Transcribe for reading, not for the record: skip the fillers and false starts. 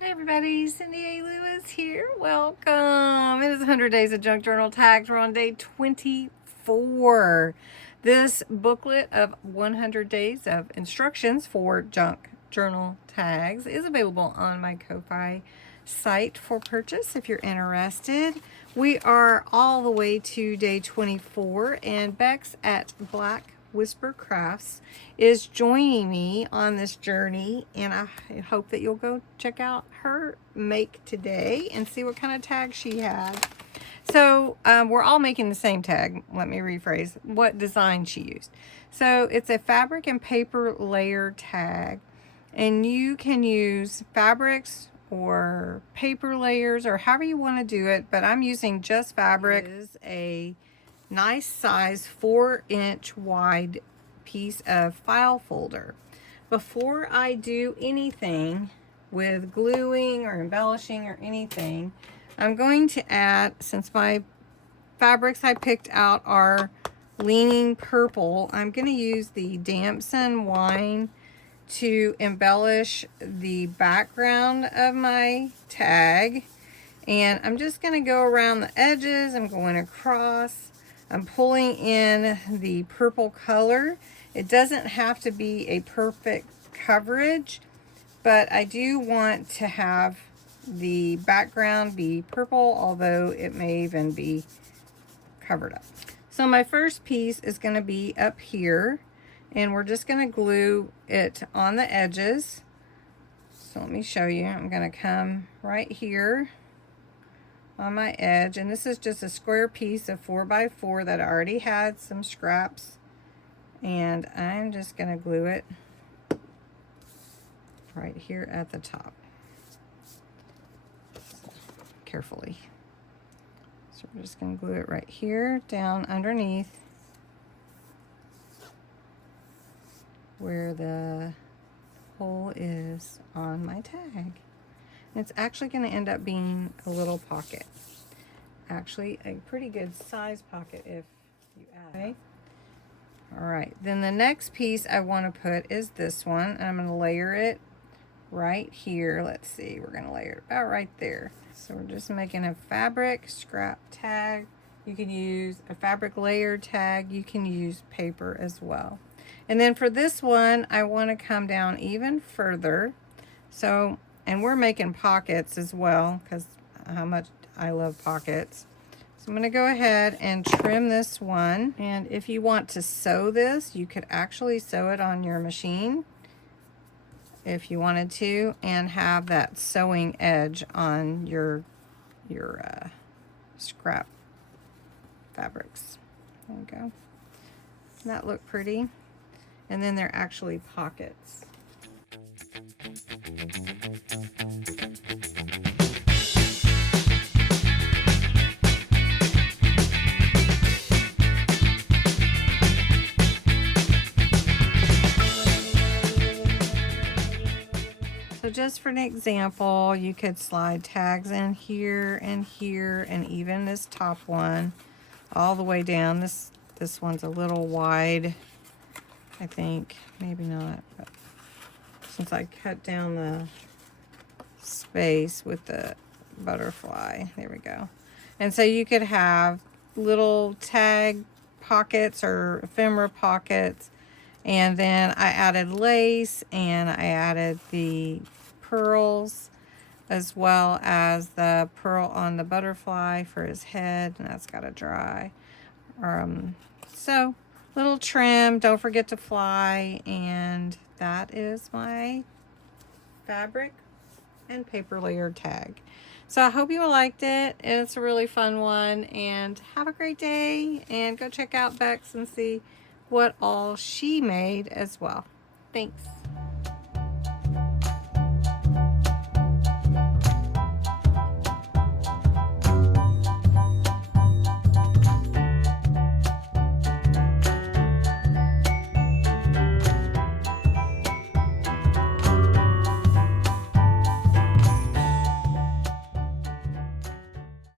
everybody, Cindy A. Lewis here. Welcome. It is 100 Days of Junk Journal Tags. We're on day 24. This booklet of 100 days of instructions for junk journal tags is available on my Ko-Fi site for purchase if you're interested. We are all the way to day 24, and Bexx at Black Whisper Crafts is joining me on this journey, and I hope that you'll go check out her make today and see what kind of tag she has. So we're all making the same tag. Let me rephrase what design she used. So it's a fabric and paper layer tag, and you can use fabrics or paper layers or however you want to do it, but I'm using just fabric. It is a nice size 4-inch wide piece of file folder. Before I do anything with gluing or embellishing or anything, I'm going to add, since my fabrics I picked out are leaning purple, I'm going to use the Damson Wine to embellish the background of my tag. And I'm just going to go around the edges. I'm going across. I'm pulling in the purple color. It doesn't have to be a perfect coverage, but I do want to have the background be purple, although it may even be covered up. So my first piece is going to be up here, and we're just going to glue it on the edges. So let me show you. I'm going to come right here on my edge, and this is just a square piece of 4x4 that I already had some scraps, and I'm just going to glue it right here at the top carefully. So we're just going to glue it right here down underneath where the hole is on my tag. It's actually going to end up being a little pocket. Actually, a pretty good size pocket if you add. Okay. All right, then the next piece I want to put is this one. I'm going to layer it right here. Let's see, we're going to layer it about right there. So we're just making a fabric scrap tag. You can use a fabric layer tag. You can use paper as well. And then for this one, I want to come down even further. So, and we're making pockets as well, because how much I love pockets. So I'm going to go ahead and trim this one. And if you want to sew this, you could actually sew it on your machine if you wanted to, and have that sewing edge on your scrap fabrics. There you go. Doesn't that look pretty? And then they're actually pockets. So just for an example, you could slide tags in here and here, and even this top one all the way down. This one's a little wide, I think. Maybe not, but since I cut down the space with the butterfly, there we go. And so you could have little tag pockets or ephemera pockets. And then I added lace, and I added the pearls, as well as the pearl on the butterfly for his head, and that's got to dry. So little trim, don't forget to fly, and that is my fabric and paper layer tag. So I hope you all liked it. It's a really fun one, and have a great day, and go check out Bexx and see what all she made as well. Thanks.